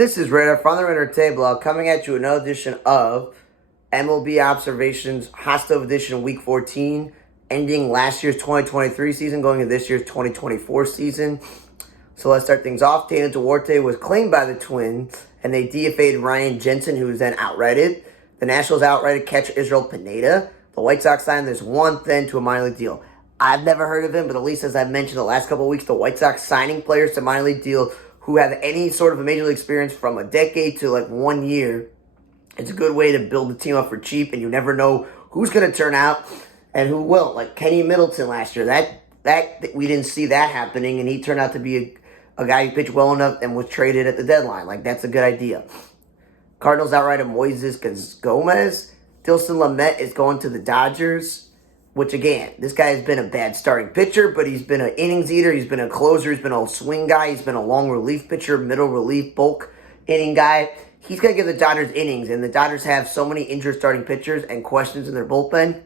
This is Radar from the Radar Table coming at you another edition of MLB Observations Hotstove Edition Week 14, ending last year's 2023 season, going into this year's 2024 season. So let's start things off. Dana Duarte was claimed by the Twins, and they DFA'd Ryan Jensen, who was then outrighted. The Nationals outrighted catcher Israel Pineda. The White Sox signed this one then to a minor league deal. I've never heard of him, but at least as I've mentioned the last couple of weeks, the White Sox signing players to minor league deal who have any sort of a major league experience from a decade to like 1 year. It's a good way to build the team up for cheap, and you never know who's going to turn out and who will. Like Kenny Middleton last year, that we didn't see that happening, and he turned out to be a guy who pitched well enough and was traded at the deadline. Like, that's a good idea. Cardinals outright Moises Gomez. Dilson Lamet is going to the Dodgers, which, again, this guy has been a bad starting pitcher, but he's been an innings eater, he's been a closer, he's been a swing guy, he's been a long relief pitcher, middle relief, bulk inning guy. He's going to give the Dodgers innings, and the Dodgers have so many injured starting pitchers and questions in their bullpen.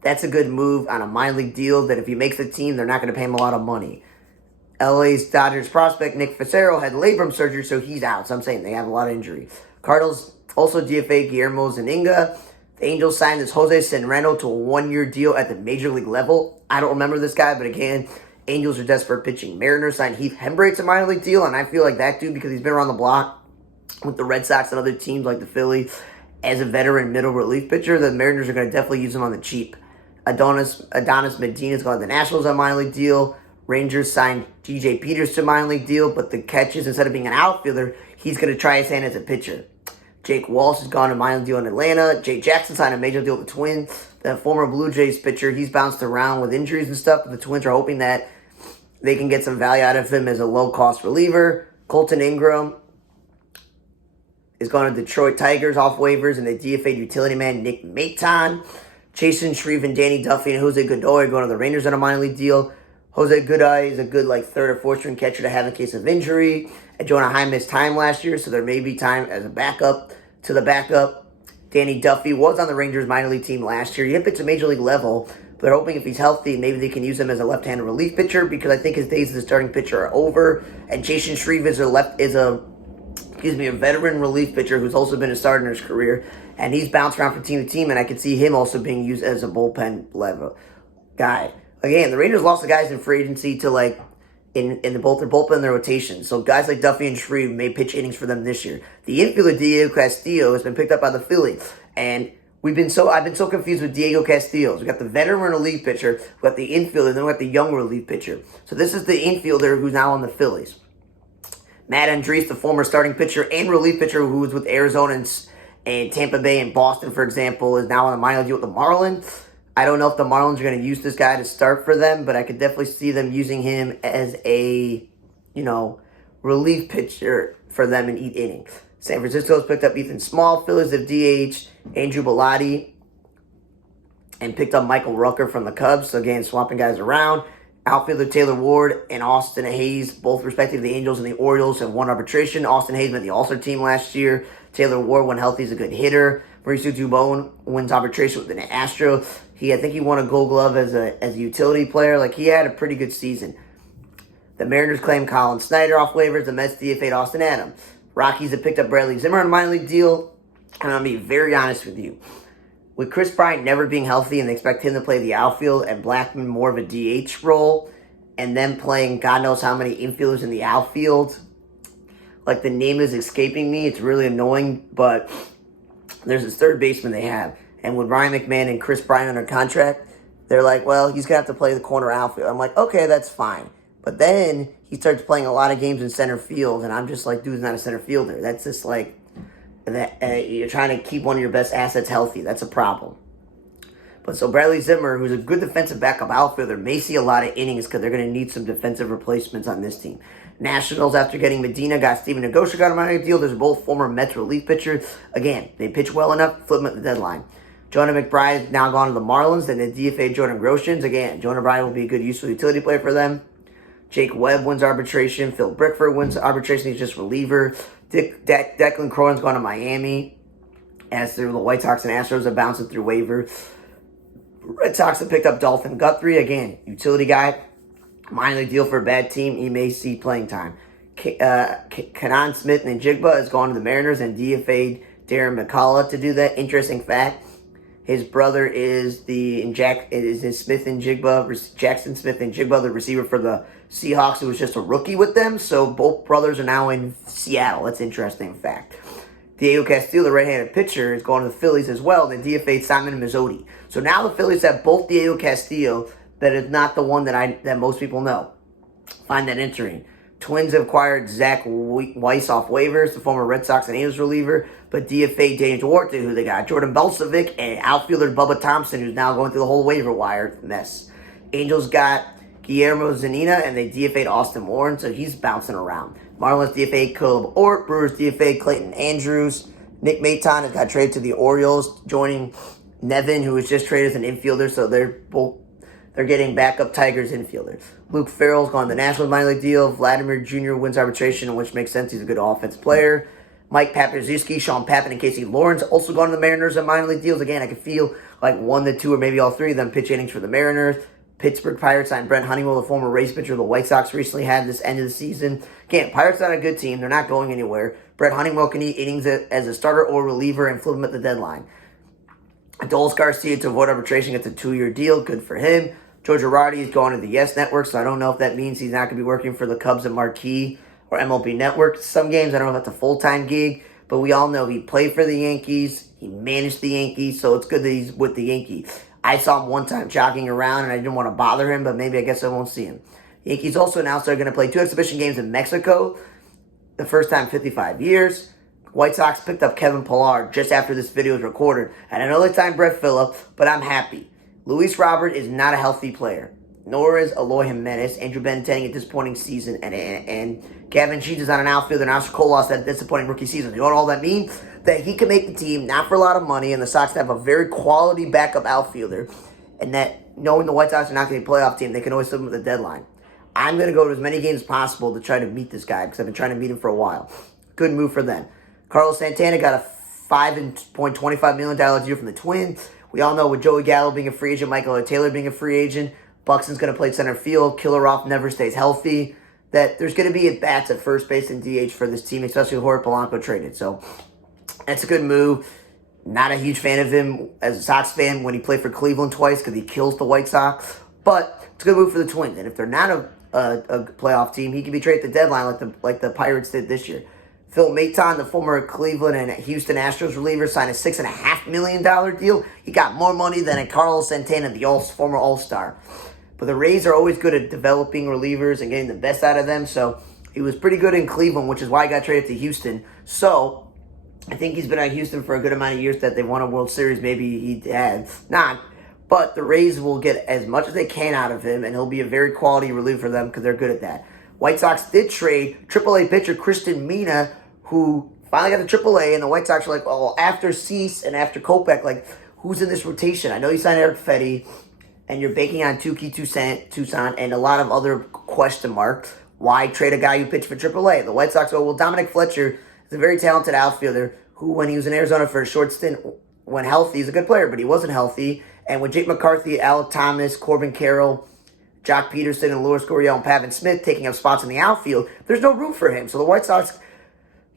That's a good move on a minor league deal that if he makes the team, they're not going to pay him a lot of money. LA's Dodgers prospect Nick Facero had labrum surgery, so he's out. So I'm saying they have a lot of injury. Cardinals also DFA Guillermo Zuniga. The Angels signed this Jose Severino to a 1-year deal at the major league level. I don't remember this guy, but again, Angels are desperate pitching. Mariners signed Heath Hembree to a minor league deal, and I feel like that dude, because he's been around the block with the Red Sox and other teams like the Phillies, as a veteran middle relief pitcher, the Mariners are going to definitely use him on the cheap. Adonis Medina is going to the Nationals on a minor league deal. Rangers signed DJ Peters to a minor league deal, but the catch is, instead of being an outfielder, he's going to try his hand as a pitcher. Jake Walsh has gone to a minor league deal in Atlanta. Jay Jackson signed a major deal with the Twins. The former Blue Jays pitcher, he's bounced around with injuries and stuff, but the Twins are hoping that they can get some value out of him as a low-cost reliever. Colton Ingram is going to Detroit Tigers off waivers, and they DFA'd utility man Nick Maton. Chasen Shreve and Danny Duffy and Jose Godoy are going to the Rangers on a minor league deal. Jose Godoy is a good third or fourth string catcher to have in case of injury. And Jonah Heim missed time last year, so there may be time as a backup to the backup. Danny Duffy was on the Rangers minor league team last year. He didn't pitch a major league level, but they're hoping if he's healthy, maybe they can use him as a left-handed relief pitcher, because I think his days as a starting pitcher are over. And Chasen Shreve is a veteran relief pitcher who's also been a starter in his career, and he's bounced around from team to team, and I could see him also being used as a bullpen level guy. Again, the Rangers lost the guys in free agency to in both their bullpen and their rotation. So guys like Duffy and Shreve may pitch innings for them this year. The infielder Diego Castillo has been picked up by the Phillies, and I've been so confused with Diego Castillo. We got the veteran relief pitcher, we got the infielder, then we got the young relief pitcher. So this is the infielder who's now on the Phillies. Matt Andriese, the former starting pitcher and relief pitcher who was with Arizona and Tampa Bay and Boston, for example, is now on a minor deal with the Marlins. I don't know if the Marlins are going to use this guy to start for them, but I could definitely see them using him as a, relief pitcher for them in each inning. San Francisco's picked up Ethan Small. Phillies have DH Andrew Bellotti and picked up Michael Rucker from the Cubs. So again, swapping guys around. Outfielder Taylor Ward and Austin Hayes, both respectively the Angels and the Orioles, have won arbitration. Austin Hayes made the All-Star team last year. Taylor Ward, when healthy, is a good hitter. Mauricio Dubon wins arbitration with the Astros. I think he won a Gold Glove as a utility player. He had a pretty good season. The Mariners claimed Colin Snyder off waivers. The Mets DFA'd Austin Adams. Rockies have picked up Bradley Zimmer on a minor league deal. And I'm going to be very honest with you. With Chris Bryant never being healthy, and they expect him to play the outfield and Blackmon more of a DH role, and then playing God knows how many infielders in the outfield, the name is escaping me. It's really annoying, but there's this third baseman they have. And with Ryan McMahon and Chris Bryant under contract, they're well, he's going to have to play the corner outfield. I'm okay, that's fine. But then he starts playing a lot of games in center field, and I'm just dude's not a center fielder. That's just you're trying to keep one of your best assets healthy. That's a problem. But so Bradley Zimmer, who's a good defensive backup outfielder, may see a lot of innings because they're going to need some defensive replacements on this team. Nationals, after getting Medina, got Steven Negosha, got a minor deal. There's both former Mets relief pitchers. Again, they pitch well enough, flip them at the deadline. Jonah McBride has now gone to the Marlins, and the DFA Jordan Groshans. Again, Jonah McBride will be a good useful utility player for them. Jake Webb wins arbitration. Phil Brickford wins arbitration. He's just reliever. Declan Cronin's gone to Miami. As the White Sox and Astros are bouncing through waivers. Red Sox have picked up Dolphin Guthrie. Again, utility guy. Minor league deal for a bad team. He may see playing time. Kanan Smith and Jigba has gone to the Mariners and DFA'd Darren McCullough to do that. Interesting fact. His brother is Smith and Jigba, Jackson Smith and Jigba, the receiver for the Seahawks, who was just a rookie with them. So both brothers are now in Seattle. That's an interesting fact. Diego Castillo, the right-handed pitcher, is going to the Phillies as well. They DFA'd Simon Mazzotti. So now the Phillies have both Diego Castillo. That is not the one that most people know. Find that interesting. Twins have acquired Zach Weiss off waivers, the former Red Sox and Angels reliever, but DFA Dane Duarte, who they got, Jordan Belsovic, and outfielder Bubba Thompson, who's now going through the whole waiver wire mess. Angels got Guillermo Zanina, and they DFA'd Austin Warren, so he's bouncing around. Marlins DFA'd Caleb Ort, Brewers DFA'd Clayton Andrews. Nick Maton has got traded to the Orioles, joining Nevin, who was just traded as an infielder, so they're getting backup Tigers infielders. Luke Farrell's gone to the Nationals minor league deal. Vladimir Jr. wins arbitration, which makes sense. He's a good offensive player. Mike Papierzuski, Sean Pappen, and Casey Lawrence also gone to the Mariners in minor league deals. Again, I can feel like 1 to 2 or maybe all 3 of them pitch innings for the Mariners. Pittsburgh Pirates signed Brent Honeywell, the former race pitcher the White Sox recently had this end of the season. Again, Pirates are not a good team. They're not going anywhere. Brent Honeywell can eat innings as a starter or reliever and flip him at the deadline. Adolis Garcia to avoid arbitration gets a 2-year deal. Good for him. George Girardi is going to the Yes Network, so I don't know if that means he's not going to be working for the Cubs and Marquee or MLB Network. Some games, I don't know if that's a full-time gig, but we all know he played for the Yankees. He managed the Yankees, so it's good that he's with the Yankees. I saw him one time jogging around, and I didn't want to bother him, but maybe I guess I won't see him. The Yankees also announced they're going to play 2 exhibition games in Mexico, the first time in 55 years. White Sox picked up Kevin Pillar just after this video was recorded, and I know they signed Brett Phillips, but I'm happy. Luis Robert is not a healthy player, nor is Eloy Jimenez. Andrew Benintendi a disappointing season, and Gavin Sheets is on an outfielder, and Oscar Colas had a disappointing rookie season. You know what all that means? That he can make the team, not for a lot of money, and the Sox have a very quality backup outfielder, and that knowing the White Sox are not going to be a playoff team, they can always slip him at the deadline. I'm going to go to as many games as possible to try to meet this guy, because I've been trying to meet him for a while. Good move for them. Carlos Santana got a $5.25 million deal from the Twins. We all know with Joey Gallo being a free agent, Michael Taylor being a free agent, Buxton's going to play center field, Killaroff never stays healthy, that there's going to be at-bats at first base and DH for this team, especially with Jorge Polanco traded. So that's a good move. Not a huge fan of him as a Sox fan when he played for Cleveland twice because he kills the White Sox. But it's a good move for the Twins. And if they're not a playoff team, he can be traded at the deadline like the Pirates did this year. Phil Maton, the former Cleveland and Houston Astros reliever, signed a $6.5 million deal. He got more money than a Carlos Santana, the former All-Star. But the Rays are always good at developing relievers and getting the best out of them. So he was pretty good in Cleveland, which is why he got traded to Houston. So I think he's been at Houston for a good amount of years that they won a World Series. Maybe he has not. But the Rays will get as much as they can out of him, and he'll be a very quality reliever for them because they're good at that. White Sox did trade AAA pitcher Kristen Mina, who finally got the AAA, and the White Sox are like, well, after Cease and after Kopech, like, who's in this rotation? I know you signed Eric Fetty, and you're banking on Touki Toussaint and a lot of other question marks. Why trade a guy who pitched for AAA? The White Sox go, well, Dominic Fletcher is a very talented outfielder who, when he was in Arizona for a short stint, when healthy, he's a good player, but he wasn't healthy. And with Jake McCarthy, Alec Thomas, Corbin Carroll, Jock Peterson, and Lourdes Gurriel and Pavin Smith taking up spots in the outfield, there's no room for him. So the White Sox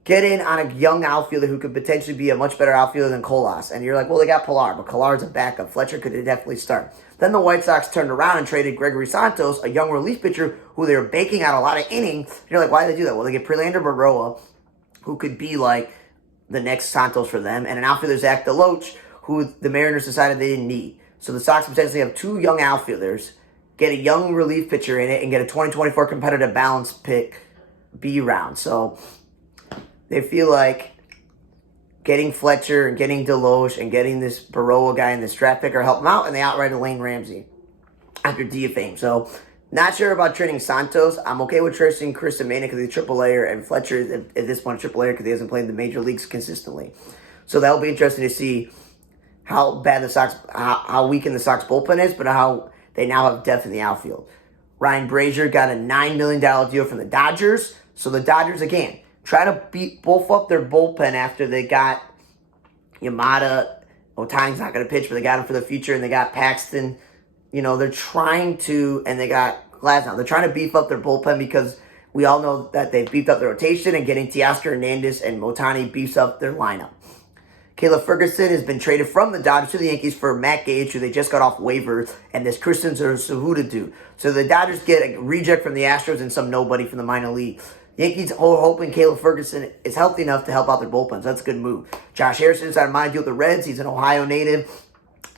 get in on a young outfielder who could potentially be a much better outfielder than Colas. And you're like, well, they got Pilar, but Pilar's a backup. Fletcher could definitely start. Then the White Sox turned around and traded Gregory Santos, a young relief pitcher who they were banking out a lot of innings. And you're like, why did they do that? Well, they get Prelander Baroa, who could be like the next Santos for them, and an outfielder, Zach DeLoach, who the Mariners decided they didn't need. So the Sox potentially have 2 young outfielders, get a young relief pitcher in it, and get a 2024 competitive balance pick B round. So they feel like getting Fletcher and getting DeLoach and getting this Baroa guy and this draft picker help them out, and they outright Lane Ramsey after DFA. So not sure about trading Santos. I'm okay with trading Chris Amanda because he's a triple-layer, and Fletcher is at this point a triple-layer because he hasn't played in the major leagues consistently. So that'll be interesting to see how bad the Sox, how weakened the Sox bullpen is, but how they now have depth in the outfield. Ryan Brazier got a $9 million deal from the Dodgers. So the Dodgers, again, try to bulk up their bullpen after they got Yamada. Otani's not going to pitch, but they got him for the future, and they got Paxton. You know, they're trying to, and they got Glasnow. They're trying to beef up their bullpen because We all know that they've beefed up their rotation, and getting Teoscar Hernandez and Motani beefs up their lineup. Caleb Ferguson has been traded from the Dodgers to the Yankees for Matt Gage, who they just got off waivers, and this Christian Cejudo. So the Dodgers get a reject from the Astros and some nobody from the minor league. The Yankees are hoping Caleb Ferguson is healthy enough to help out their bullpen. So that's a good move. Josh Harrison signed a minor deal with the Reds. He's an Ohio native.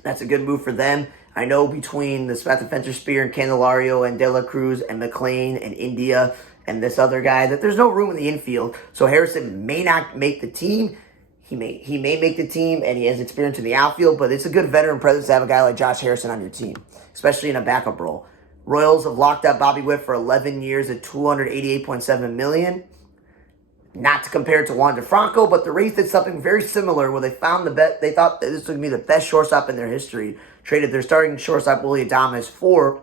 That's a good move for them. I know between the Smith and Fencer Spear and Candelario and De La Cruz and McLean and India and this other guy that there's no room in the infield. So Harrison may not make the team. He may make the team, and he has experience in the outfield, but it's a good veteran presence to have a guy like Josh Harrison on your team, especially in a backup role. Royals have locked up Bobby Witt for 11 years at $288.7 million. Not to compare it to Wander Franco, but the Rays did something very similar where they found they thought that this would be the best shortstop in their history. Traded their starting shortstop, Willie Adames, for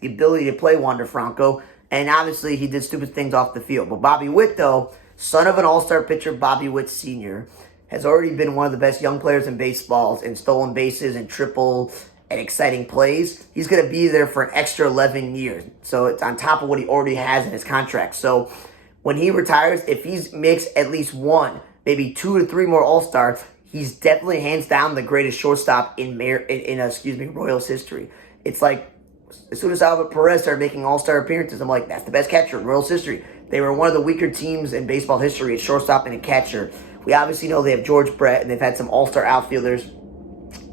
the ability to play Wander Franco, and obviously he did stupid things off the field. But Bobby Witt, though, son of an all-star pitcher, Bobby Witt Sr., has already been one of the best young players in baseball in stolen bases and triple and exciting plays. He's going to be there for an extra 11 years. So it's on top of what he already has in his contract. So when he retires, if he makes at least one, maybe 2 to 3 more all-stars, he's definitely hands down the greatest shortstop in Royals history. It's like, as soon as Albert Perez started making all-star appearances, I'm like, that's the best catcher in Royals history. They were one of the weaker teams in baseball history at shortstop and a catcher. We obviously know they have George Brett, and they've had some all-star outfielders,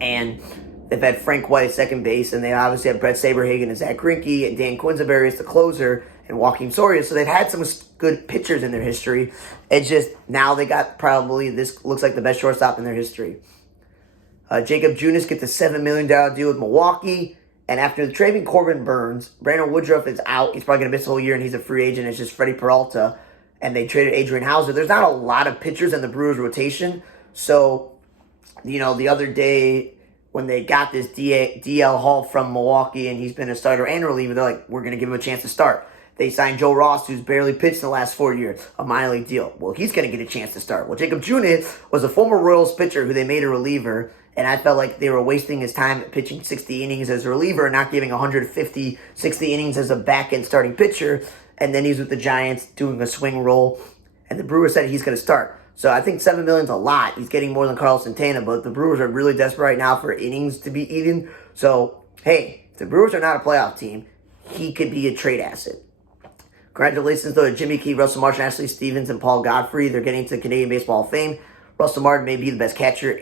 and they've had Frank White at second base, and they obviously have Brett Saberhagen and Zach Greinke and Dan Quinsberry as the closer, and Joaquin Soria. So they've had some good pitchers in their history. It's just now they got probably, this looks like the best shortstop in their history. Jacob Junis gets a $7 million deal with Milwaukee. And after the trading Corbin Burns, Brandon Woodruff is out. He's probably going to miss the whole year, and he's a free agent. It's just Freddie Peralta. And they traded Adrian Hauser. There's not a lot of pitchers in the Brewers rotation. So, the other day when they got this DL Hall from Milwaukee, and he's been a starter and reliever, they're like, we're going to give him a chance to start. They signed Joe Ross, who's barely pitched in the last 4 years, a minor league deal. Well, he's going to get a chance to start. Well, Jacob Junis was a former Royals pitcher who they made a reliever, and I felt like they were wasting his time pitching 60 innings as a reliever and not giving 150, 60 innings as a back-end starting pitcher. And then he's with the Giants doing a swing role. And the Brewers said he's going to start. So I think $7 million is a lot. He's getting more than Carlos Santana, but the Brewers are really desperate right now for innings to be eaten. So, hey, if the Brewers are not a playoff team, he could be a trade asset. Congratulations, though, to Jimmy Key, Russell Martin, Ashley Stevens, and Paul Godfrey. They're getting to Canadian Baseball Hall of Fame. Russell Martin may be the best catcher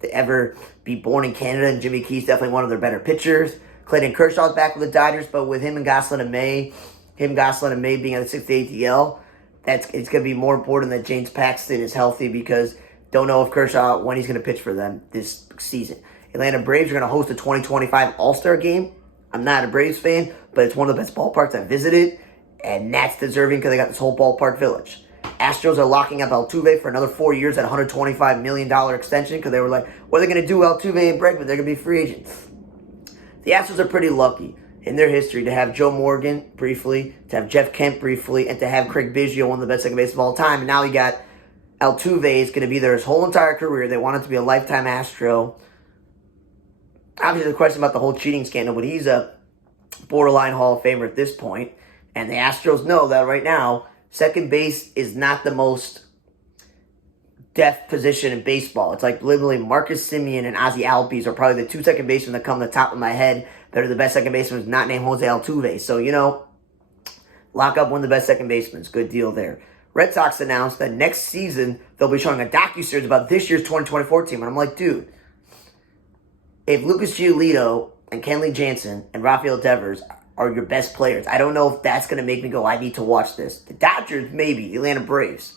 to ever be born in Canada, and Jimmy Key's definitely one of their better pitchers. Clayton Kershaw's back with the Dodgers, but with him and Gosselin and May being at the 6th ATL, it's going to be more important that James Paxton is healthy, because don't know if Kershaw, when he's going to pitch for them this season. Atlanta Braves are going to host the 2025 All-Star Game. I'm not a Braves fan, but it's one of the best ballparks I've visited, and that's deserving because they got this whole ballpark village. Astros are locking up Altuve for another 4 years at $125 million extension, because they were like, what are they going to do, Altuve and Bregman? They're going to be free agents. The Astros are pretty lucky in their history to have Joe Morgan briefly, to have Jeff Kemp briefly, and to have Craig Biggio, one of the best second basemen of all time. And now you got Altuve is going to be there his whole entire career. They want him to be a lifetime Astro. Obviously, the question about the whole cheating scandal, but he's a borderline Hall of Famer at this point. And the Astros know that right now, second base is not the most depth position in baseball. It's like literally Marcus Semien and Ozzie Albies are probably the two second basemen that come to the top of my head that are the best second basemen, not named Jose Altuve. So, lock up one of the best second basemen. Good deal there. Red Sox announced that next season they'll be showing a docuseries about this year's 2024 team. And I'm like, dude, if Lucas Giolito and Kenley Jansen and Rafael Devers are your best players, I don't know if that's going to make me go, I need to watch this. The Dodgers, maybe. The Atlanta Braves.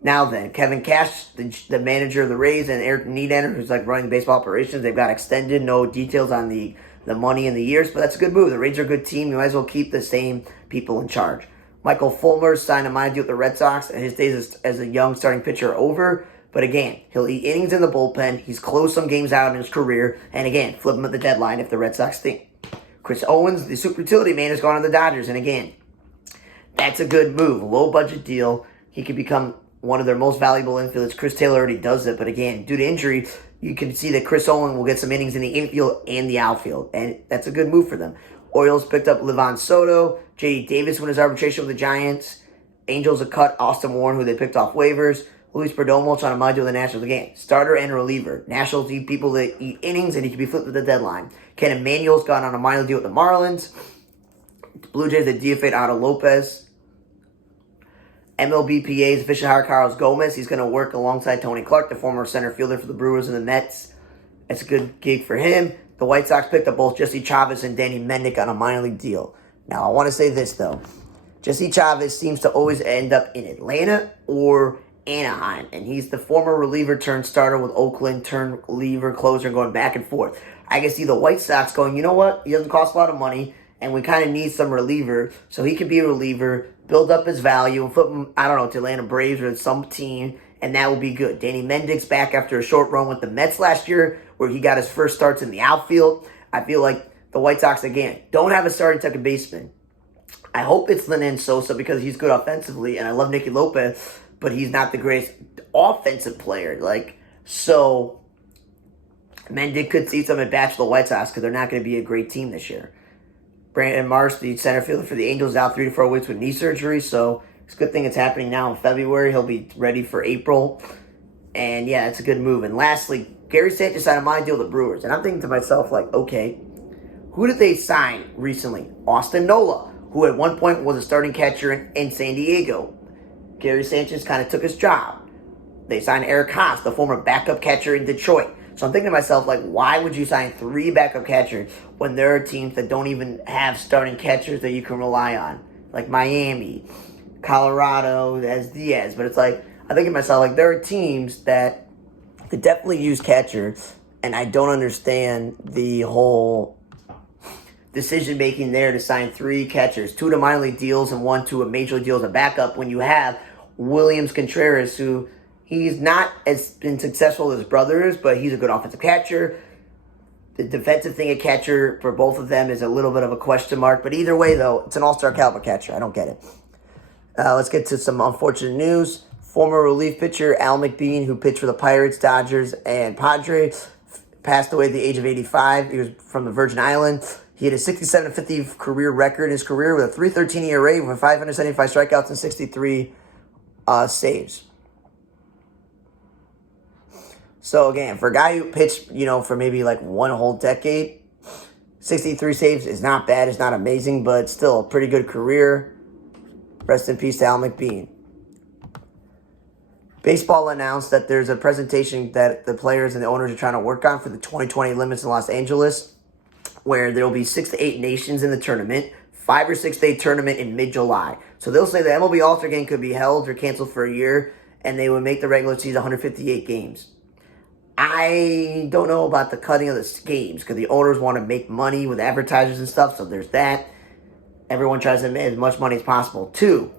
Now then, Kevin Cash, the manager of the Rays, and Eric Niederer, who's like running the baseball operations, they've got extended. No details on the money and the years, but that's a good move. The Rays are a good team. You might as well keep the same people in charge. Michael Fulmer signed a minor deal with the Red Sox, and his days as a young starting pitcher are over. But again, he'll eat innings in the bullpen. He's closed some games out in his career. And again, flip him at the deadline if the Red Sox think. Chris Owens, the super utility man, has gone to the Dodgers. And again, that's a good move. Low budget deal. He could become one of their most valuable infielders. Chris Taylor already does it. But again, due to injury, you can see that Chris Owens will get some innings in the infield and the outfield. And that's a good move for them. Orioles picked up Livan Soto. J.D. Davis won his arbitration with the Giants. Angels have cut Austin Warren, who they picked off waivers. Luis Perdomo trying to mind with the Nationals again. Starter and reliever. Nationals need people that eat innings, and he can be flipped at the deadline. Ken Emmanuel's gone on a minor deal with the Marlins. Blue Jays that DFA'd Otto Lopez. MLB PA's officially hired Carlos Gomez. He's going to work alongside Tony Clark, the former center fielder for the Brewers and the Mets. It's a good gig for him. The White Sox picked up both Jesse Chavez and Danny Mendick on a minor league deal. Now, I want to say this, though. Jesse Chavez seems to always end up in Atlanta or Anaheim, and he's the former reliever turned starter with Oakland, turned reliever, closer, going back and forth. I can see the White Sox going, you know what? He doesn't cost a lot of money, and we kind of need some reliever, so he can be a reliever, build up his value, and flip him, I don't know, to Atlanta Braves or some team, and that will be good. Danny Mendick's back after a short run with the Mets last year, where he got his first starts in the outfield. I feel like the White Sox, again, don't have a starting second baseman. I hope it's Lenin Sosa because he's good offensively, and I love Nicky Lopez, but he's not the greatest offensive player. So Mendick could see some at-bats for the White Sox because they're not going to be a great team this year. Brandon Marsh, the center fielder for the Angels, out 3 to 4 weeks with knee surgery, so it's a good thing it's happening now in February. He'll be ready for April, and yeah, it's a good move. And lastly, Gary Sanchez signed a minor deal with the Brewers, and I'm thinking to myself, okay, who did they sign recently? Austin Nola, who at one point was a starting catcher in San Diego. Gary Sanchez kind of took his job. They signed Eric Haas, the former backup catcher in Detroit. So I'm thinking to myself, why would you sign 3 backup catchers when there are teams that don't even have starting catchers that you can rely on? Like Miami, Colorado, as Diaz. But it's I'm thinking to myself, there are teams that could definitely use catchers, and I don't understand the whole decision-making there to sign 3 catchers, 2 to minor league deals and 1 to a major league deal as a backup when you have Williams Contreras, who he's not as been successful as his brother is, but he's a good offensive catcher. The defensive thing at catcher for both of them is a little bit of a question mark, but either way, though, it's an all-star caliber catcher. I don't get it. Let's get to some unfortunate news. Former relief pitcher Al McBean, who pitched for the Pirates, Dodgers, and Padres, passed away at the age of 85. He was from the Virgin Islands. He had a 67-50 career record in his career with a 3.13 ERA with 575 strikeouts and 63 saves. So again, for a guy who pitched, for maybe one whole decade, 63 saves is not bad. It's not amazing, but still a pretty good career. Rest in peace to Al McBean. Baseball announced that there's a presentation that the players and the owners are trying to work on for the 2020 limits in Los Angeles, where there will be 6 to 8 nations in the tournament, 5 or 6 day tournament in mid-July. So they'll say the MLB All-Star Game could be held or canceled for a year, and they would make the regular season 158 games. I don't know about the cutting of the games because the owners want to make money with advertisers and stuff, so there's that. Everyone tries to make as much money as possible. 2,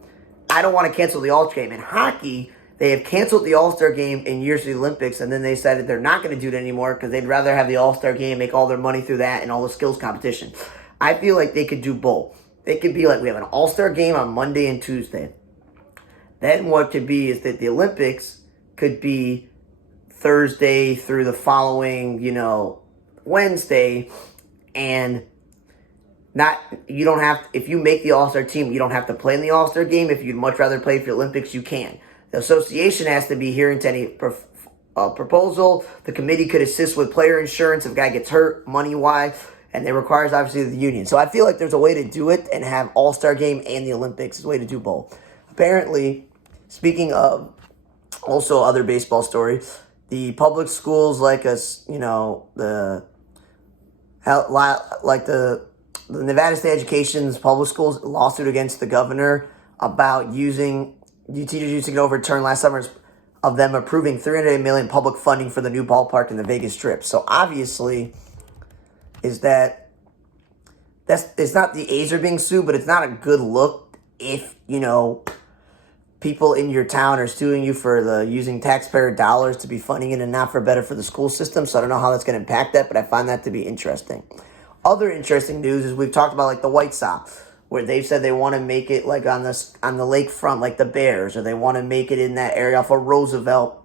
I don't want to cancel the All-Star Game. In hockey, they have canceled the All-Star Game in years of the Olympics, and then they decided they're not going to do it anymore because they'd rather have the All-Star Game, make all their money through that, and all the skills competition. I feel like they could do both. They could be we have an All-Star Game on Monday and Tuesday. Then what could be is that the Olympics could be Thursday through the following, Wednesday, and you don't have, if you make the All-Star team, you don't have to play in the All-Star Game. If you'd much rather play for the Olympics, you can. The association has to be hearing to any proposal. The committee could assist with player insurance if a guy gets hurt, money-wise, and it requires, obviously, the union. So I feel like there's a way to do it and have All-Star Game and the Olympics is a way to do both. Apparently, speaking of also other baseball stories, the public schools the Nevada State Education's public schools lawsuit against the governor about teachers using to overturn last summer's of them approving $308 million public funding for the new ballpark in the Vegas Strip. So obviously, it's not the A's are being sued, but it's not a good look if people in your town are suing you for using taxpayer dollars to be funding it and not for better for the school system. So I don't know how that's going to impact that, but I find that to be interesting. Other interesting news is we've talked about the White Sox, where they've said they want to make it on the lakefront like the Bears, or they want to make it in that area off of Roosevelt,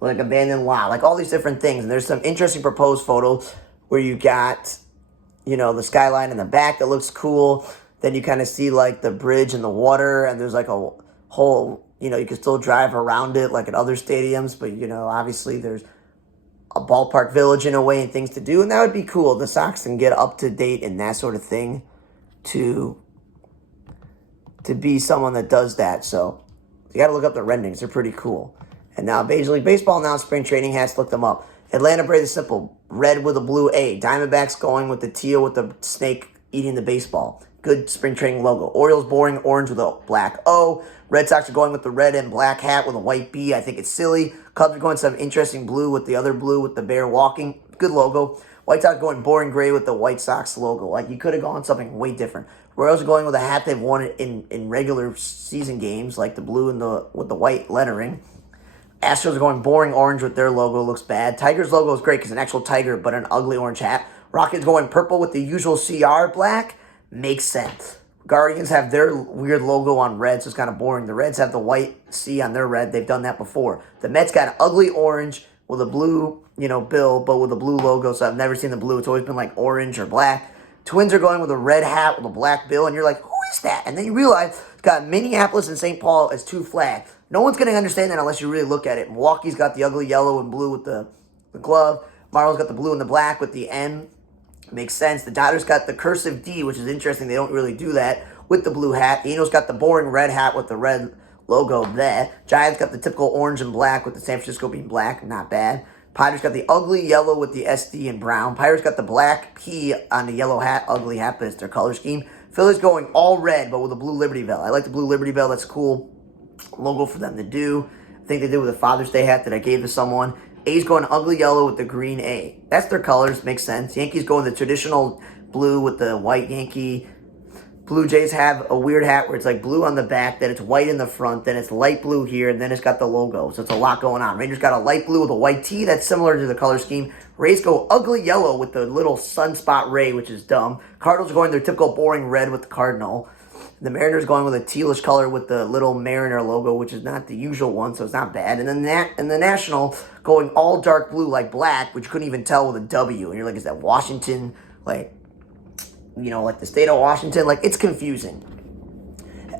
abandoned lot, all these different things. And there's some interesting proposed photos where you got the skyline in the back that looks cool. Then you kind of see like the bridge and the water, and there's like a whole, you can still drive around it like at other stadiums, but obviously there's a ballpark village in a way and things to do, and that would be cool. The Sox can get up to date and that sort of thing to be someone that does that. So you got to look up the renderings; they're pretty cool. And now Major League Baseball announced spring training hats. Look them up. Atlanta Braves is simple: red with a blue A. Diamondbacks going with the teal with the snake eating the baseball. Good spring training logo. Orioles boring orange with a black O. Red Sox are going with the red and black hat with a white B. I think it's silly. Cubs are going some interesting blue with the other blue with the bear walking. Good logo. White Sox going boring gray with the White Sox logo. Like, you could have gone something way different. Royals are going with a hat they've worn in regular season games, like the blue and with the white lettering. Astros are going boring orange with their logo. Looks bad. Tigers' logo is great because an actual tiger, but an ugly orange hat. Rockets going purple with the usual CR black. Makes sense. Guardians have their weird logo on red, so it's kind of boring. The Reds have the white C on their red. They've done that before. The Mets got an ugly orange with a blue, bill, but with a blue logo, so I've never seen the blue. It's always been like orange or black. Twins are going with a red hat with a black bill, and you're like, who is that? And then you realize it's got Minneapolis and St. Paul as two flags. No one's going to understand that unless you really look at it. Milwaukee's got the ugly yellow and blue with the glove. Marlins got the blue and the black with the M. Makes sense. The Dodgers got the cursive D, which is interesting. They don't really do that with the blue hat. The Angels got the boring red hat with the red logo there. Giants got the typical orange and black with the San Francisco being black. Not bad. Padres got the ugly yellow with the SD and brown. Pirates got the black P on the yellow hat. Ugly hat, but it's their color scheme. Phillies going all red, but with a blue Liberty Bell. I like the blue Liberty Bell. That's a cool logo for them to do. I think they did with a Father's Day hat that I gave to someone. A's going ugly yellow with the green A. That's their colors. Makes sense. Yankees going the traditional blue with the white Yankee. Blue Jays have a weird hat where it's like blue on the back, then it's white in the front, then it's light blue here, and then it's got the logo. So it's a lot going on. Rangers got a light blue with a white T. That's similar to the color scheme. Rays go ugly yellow with the little sunspot ray, which is dumb. Cardinals are going their typical boring red with the cardinal. The Mariners going with a tealish color with the little Mariner logo, which is not the usual one, so it's not bad. And then the National going all dark blue like black, which you couldn't even tell with a W. And you're like, is that Washington? Like the state of Washington? Like, it's confusing.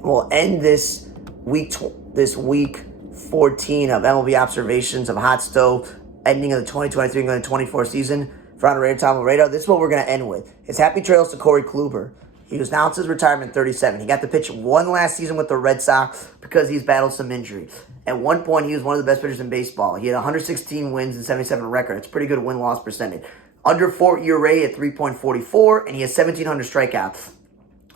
We'll end this week 14 of MLB Observations of Hot Stove, ending of the 2023 and going to 24 season. For on Radio Tom Laredo, this is what we're going to end with. It's happy trails to Corey Kluber. He announced his retirement at 37. He got to pitch one last season with the Red Sox because he's battled some injury. At one point, he was one of the best pitchers in baseball. He had 116 wins and 77 record. It's pretty good win-loss percentage. Under 4 ERA at 3.44, and he has 1,700 strikeouts.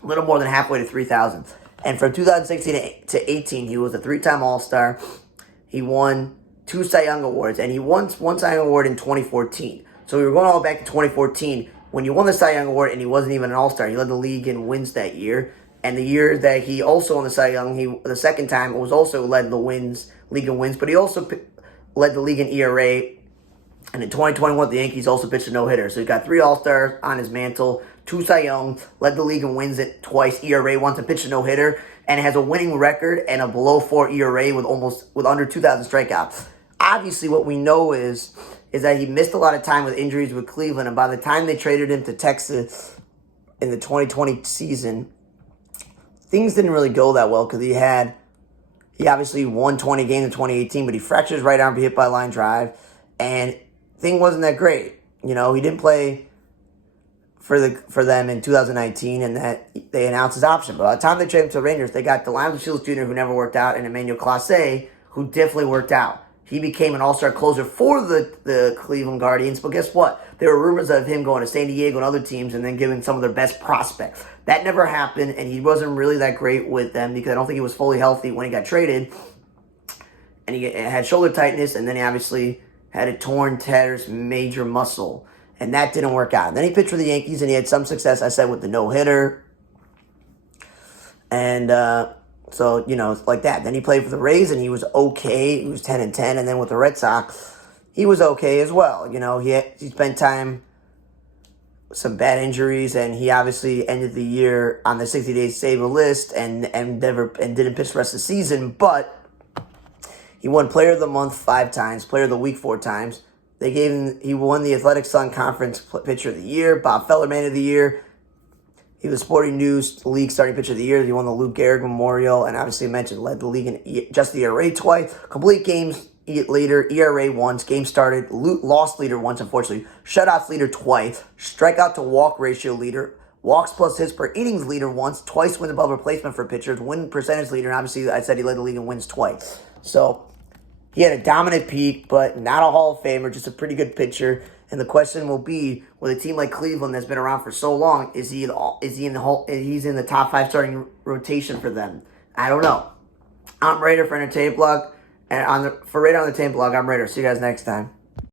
A little more than halfway to 3,000. And from 2016 to 18, he was a 3-time All-Star. He won 2 Cy Young Awards, and he won one Cy Young Award in 2014. So we were going all back to 2014 when you won the Cy Young Award, and he wasn't even an All-Star. He led the league in wins that year. And the year that he also won the Cy Young, the second time, it was also led the league in wins, but he also led the league in ERA. And in 2021, the Yankees also pitched a no-hitter. So he's got 3 All-Stars on his mantle, 2 Cy Young, led the league and wins it twice, ERA once, and pitched a no-hitter, and has a winning record and a below 4 ERA with under 2,000 strikeouts. Obviously, what we know is that he missed a lot of time with injuries with Cleveland, and by the time they traded him to Texas in the 2020 season, things didn't really go that well because he obviously won 20 games in 2018, but he fractured his right arm, be hit by a line drive, and thing wasn't that great. He didn't play for them in 2019, and that they announced his option. But by the time they traded him to the Rangers, they got Delino Shields Jr., who never worked out, and Emmanuel Clase, who definitely worked out. He became an all-star closer for the Cleveland Guardians, but guess what? There were rumors of him going to San Diego and other teams and then giving some of their best prospects. That never happened, and he wasn't really that great with them because I don't think he was fully healthy when he got traded. And he had shoulder tightness, and then he obviously had a torn tears major muscle, and that didn't work out. And then he pitched for the Yankees, and he had some success, I said, with the no-hitter. And so, it's like that. Then he played for the Rays, and he was okay. He was 10-10, and then with the Red Sox, he was okay as well. He spent time with some bad injuries, and he obviously ended the year on the 60-day save list and didn't pitch the rest of the season, but he won Player of the Month 5 times, Player of the Week 4 times, He won the Athletic Sun Conference Pitcher of the Year, Bob Feller Man of the Year. He was Sporting News League Starting Pitcher of the Year. He won the Lou Gehrig Memorial, and obviously mentioned led the league in just the ERA twice. Complete games leader, ERA once. Game started, lost leader once, unfortunately. Shutouts leader twice. Strikeout to walk ratio leader. Walks plus hits per innings leader once. Twice wins above replacement for pitchers. Win percentage leader, and obviously I said he led the league in wins twice. So he had a dominant peak, but not a Hall of Famer, just a pretty good pitcher. And the question will be, with a team like Cleveland that's been around for so long, he's in the top 5 starting rotation for them? I don't know. I'm Raider for Entertainment Blog, and for Raider on the Entertainment Blog, I'm Raider. See you guys next time.